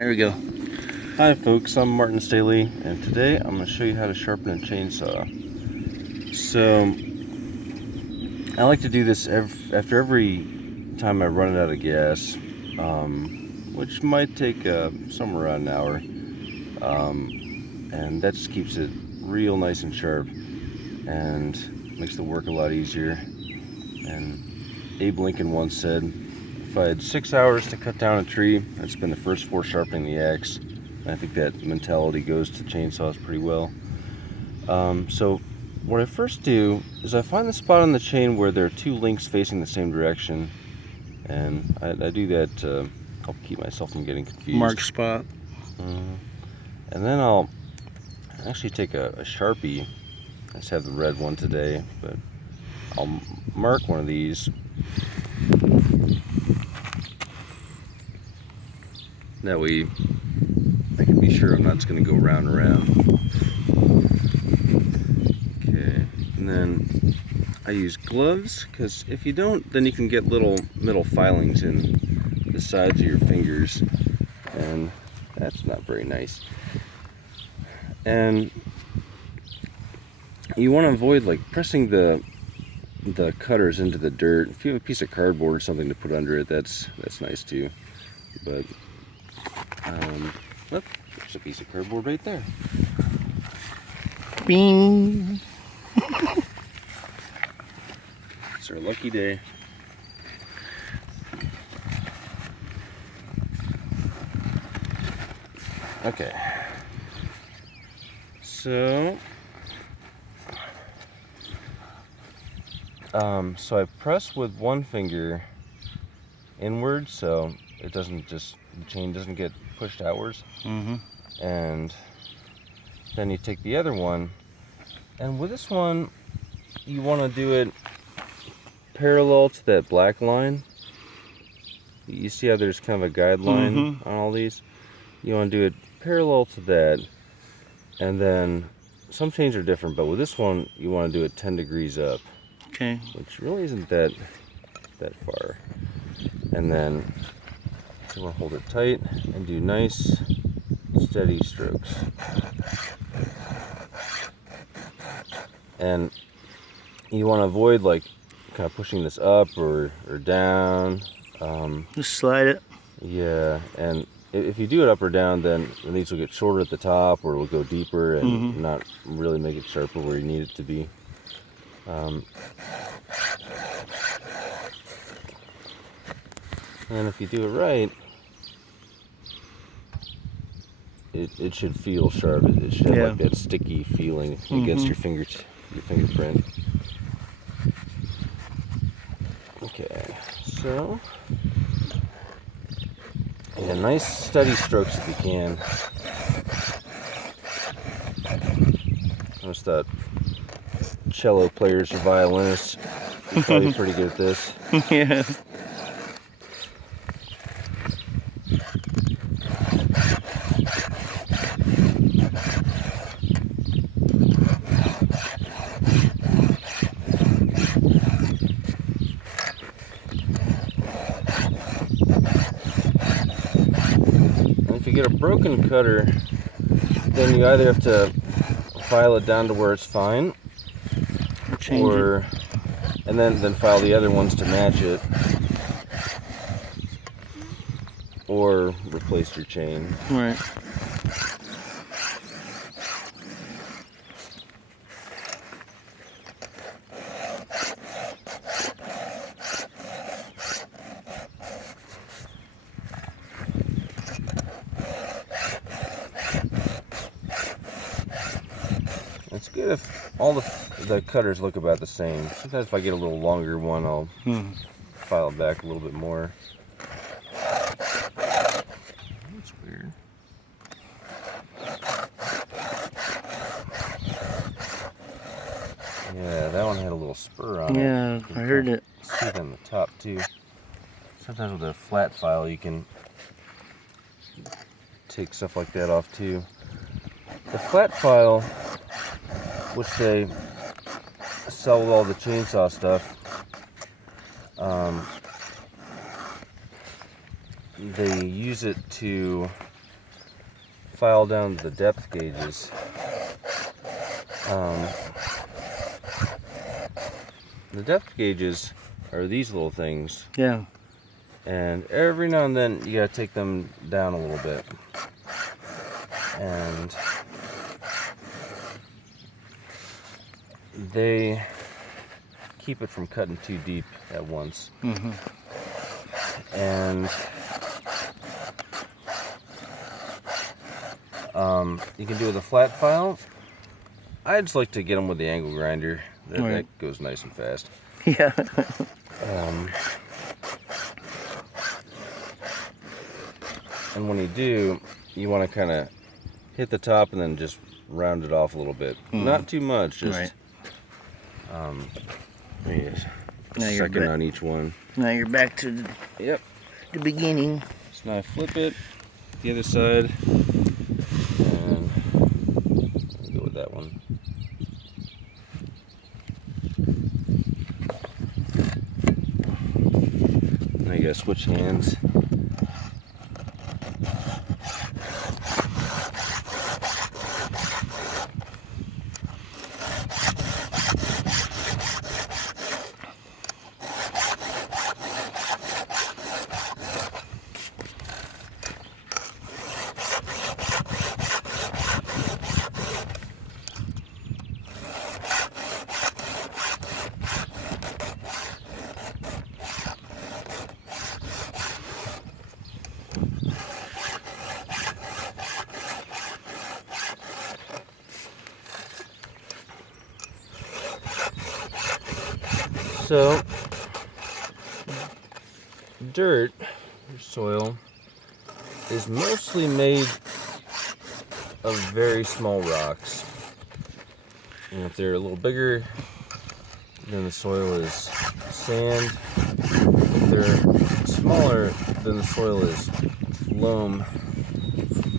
There we go. Hi folks, I'm Martin Staley, and today I'm going to show you how to sharpen a chainsaw. So, I like to do this after every time I run out of gas, which might take somewhere around an hour, and that just keeps it real nice and sharp, and makes the work a lot easier. And Abe Lincoln once said, if I had 6 hours to cut down a tree, I'd spend the first 4 sharpening the axe. And I think that mentality goes to chainsaws pretty well. So what I first do is I find the spot on the chain where there are 2 links facing the same direction, and I do that to help keep myself from getting confused. Mark spot. And then I'll actually take a Sharpie. I just have the red one today, but I'll mark one of these. That way I can be sure I'm not just going to go round and round. Okay, and then I use gloves, because if you don't, then you can get little metal filings in the sides of your fingers, and that's not very nice. And you want to avoid like pressing the cutters into the dirt. If you have a piece of cardboard or something to put under it, that's nice too. But look, there's a piece of cardboard right there. Bing. It's our lucky day. Okay. So I press with one finger inward, so it doesn't the chain doesn't get pushed outwards. And then you take the other one, and with this one, you want to do it parallel to that black line. You see how there's kind of a guideline on all these? You want to do it parallel to that, and then some chains are different, but with this one, you want to do it 10 degrees up. Okay. Which really isn't that far. And then you want to hold it tight and do nice, steady strokes. And you want to avoid like kind of pushing this up or down. Just slide it. Yeah, and if you do it up or down, then these will get shorter at the top, or it'll go deeper and not really make it sharper where you need it to be. And if you do it right, it should feel sharp. It should have like that sticky feeling against your fingerprint. Okay, so yeah, nice steady strokes if you can. I just thought cello players or violinists are probably pretty good at this. Yeah. And if you get a broken cutter, then you either have to file it down to where it's fine, and then file the other ones to match it, or replace your chain. Right. It's good if all the cutters look about the same. Sometimes if I get a little longer one, I'll file it back a little bit more. That's weird. Yeah, that one had a little spur on it. Yeah, I heard it. See it on the top too. Sometimes with a flat file, you can take stuff like that off too. The flat file, which they sell with all the chainsaw stuff, they use it to file down the depth gauges. The depth gauges are these little things. Yeah. And every now and then you gotta take them down a little bit. And they keep it from cutting too deep at once. Mm-hmm. And you can do it with a flat file. I just like to get them with the angle grinder. That goes nice and fast. Yeah. And when you do, you want to kind of hit the top and then just round it off a little bit. Not too much, just yes. Now you're Second on each one. Now you're back to the beginning. So now I flip it the other side, and I'll go with that one. Now you gotta switch hands. So, dirt, or soil, is mostly made of very small rocks. And if they're a little bigger, then the soil is sand. If they're smaller, then the soil is loam.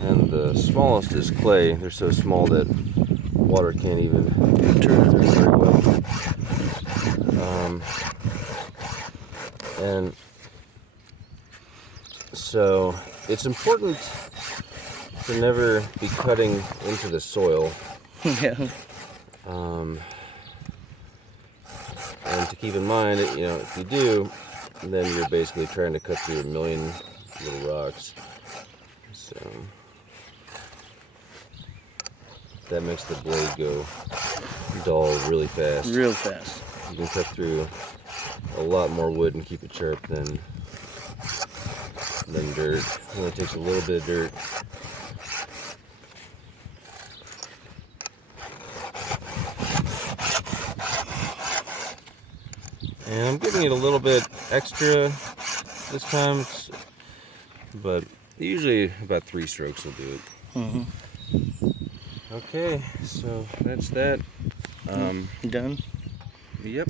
And the smallest is clay. They're so small that water can't even turn through very well. And so it's important to never be cutting into the soil. Yeah. And to keep in mind, if you do, then you're basically trying to cut through a million little rocks. So that makes the blade go dull really fast. Real fast. You can cut through a lot more wood and keep it sharp than dirt. It only takes a little bit of dirt. And I'm giving it a little bit extra this time, but usually about 3 strokes will do it. Mm-hmm. Okay, so that's that. Done? Yep.